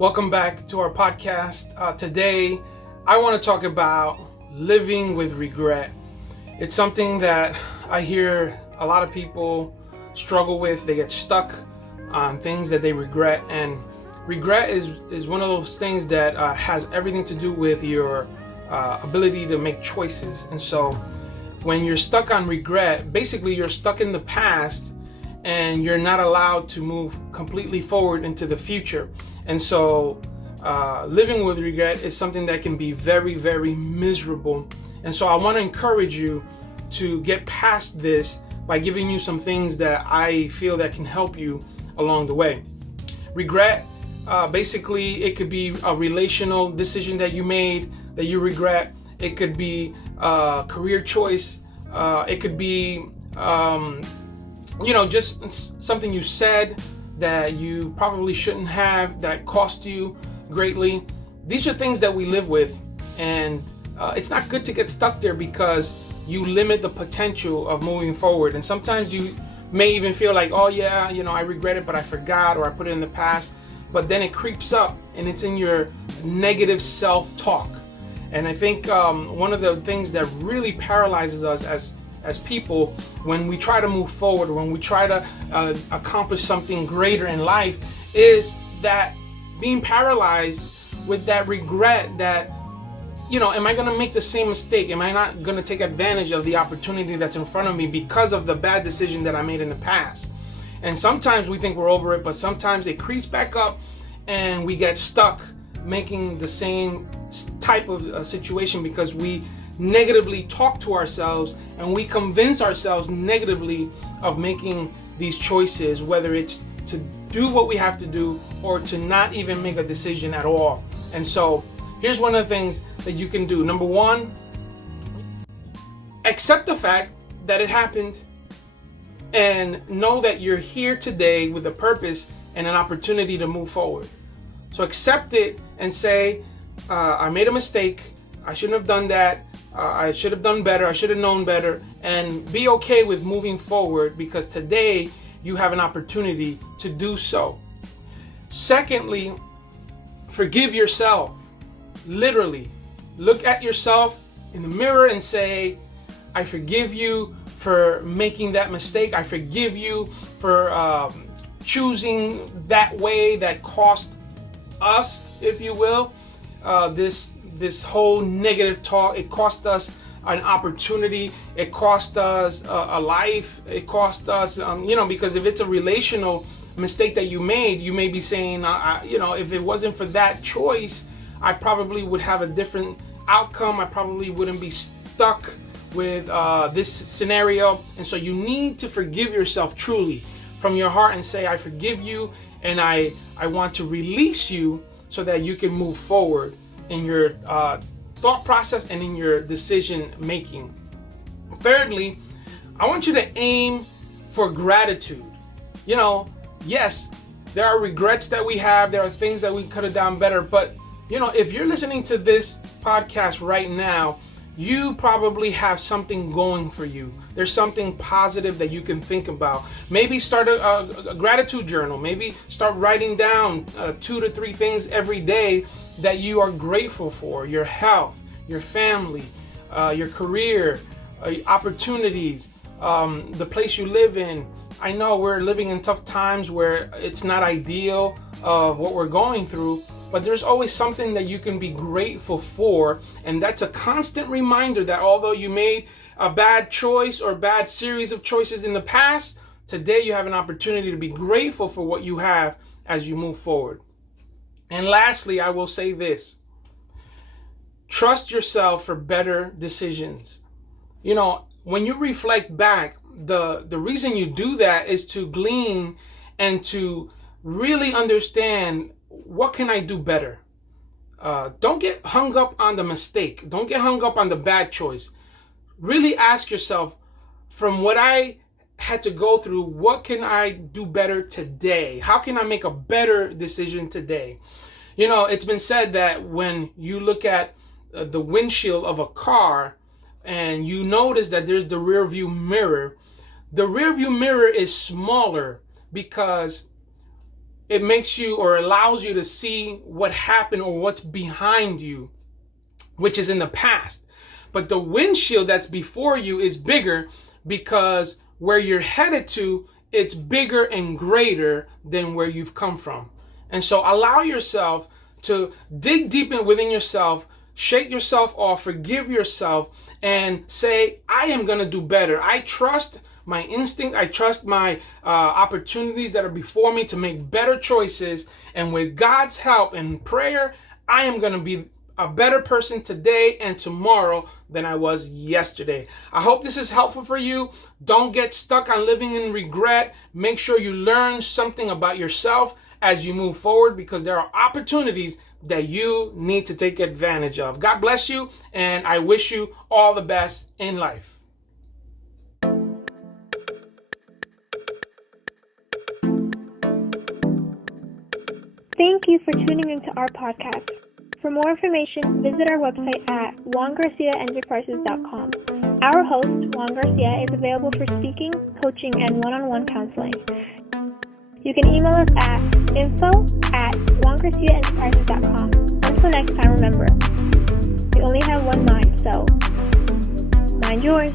Welcome back to our podcast. Today, I want to talk about living with regret. It's something that I hear a lot of people struggle with. They get stuck on things that they regret, and regret is one of those things that has everything to do with your ability to make choices. And so, when you're stuck on regret, basically you're stuck in the past, and you're not allowed to move completely forward into the future. And so living with regret is something that can be very, very miserable. And so I want to encourage you to get past this by giving you some things that I feel that can help you along the way. Regret, basically, it could be a relational decision that you made that you regret. It could be a career choice. It could be, just something you said that you probably shouldn't have, that cost you greatly. These are things that we live with, and it's not good to get stuck there because you limit the potential of moving forward. And sometimes you may even feel like, oh yeah, I regret it, but I forgot, or I put it in the past. But then it creeps up and it's in your negative self-talk. And I think one of the things that really paralyzes us as people, when we try to move forward, when we try to accomplish something greater in life, is that being paralyzed with that regret that, am I going to make the same mistake? Am I not going to take advantage of the opportunity that's in front of me because of the bad decision that I made in the past? And sometimes we think we're over it, but sometimes it creeps back up and we get stuck making the same type of situation because we negatively talk to ourselves and we convince ourselves negatively of making these choices, whether it's to do what we have to do or to not even make a decision at all. And so here's one of the things that you can do. Number one, accept the fact that it happened and know that you're here today with a purpose and an opportunity to move forward. So accept it and say, I made a mistake. I shouldn't have done that. I should have done better. I should have known better. And be okay with moving forward because today you have an opportunity to do so. Secondly, forgive yourself. Literally, look at yourself in the mirror and say, I forgive you for making that mistake. I forgive you for choosing that way that cost us, if you will, this whole negative talk. It cost us an opportunity. It cost us a life. It cost us, because if it's a relational mistake that you made, you may be saying, if it wasn't for that choice, I probably would have a different outcome. I probably wouldn't be stuck with this scenario. And so you need to forgive yourself truly from your heart and say, I forgive you, and I want to release you so that you can move forward in your thought process and in your decision making. Thirdly, I want you to aim for gratitude. Yes, there are regrets that we have. There are things that we could have done better. But, if you're listening to this podcast right now, you probably have something going for you. There's something positive that you can think about. Maybe start a gratitude journal. Maybe start writing down 2 to 3 things every day that you are grateful for: your health, your family, your career, opportunities, the place you live in. I know we're living in tough times where it's not ideal of what we're going through, but there's always something that you can be grateful for. And that's a constant reminder that although you made a bad choice or bad series of choices in the past, today you have an opportunity to be grateful for what you have as you move forward. And lastly, I will say this: trust yourself for better decisions. When you reflect back, the reason you do that is to glean and to really understand, what can I do better? Don't get hung up on the mistake. Don't get hung up on the bad choice. Really ask yourself, from what I had to go through, what can I do better today? How can I make a better decision today? It's been said that when you look at the windshield of a car and you notice that there's the rear view mirror, the rear view mirror is smaller because it makes you or allows you to see what happened or what's behind you, which is in the past. But the windshield that's before you is bigger because where you're headed to, it's bigger and greater than where you've come from. And so allow yourself to dig deep within yourself, shake yourself off, forgive yourself, and say, I am going to do better. I trust my instinct. I trust my opportunities that are before me to make better choices. And with God's help and prayer, I am going to be a better person today and tomorrow than I was yesterday. I hope this is helpful for you. Don't get stuck on living in regret. Make sure you learn something about yourself as you move forward, because there are opportunities that you need to take advantage of. God bless you, and I wish you all the best in life. Thank you for tuning into our podcast. For more information, visit our website at juangarciaenterprises.com. Our host, Juan Garcia, is available for speaking, coaching, and one-on-one counseling. You can email us at info@juangarciaenterprises.com. Until next time, remember, we only have one mind, so mind yours.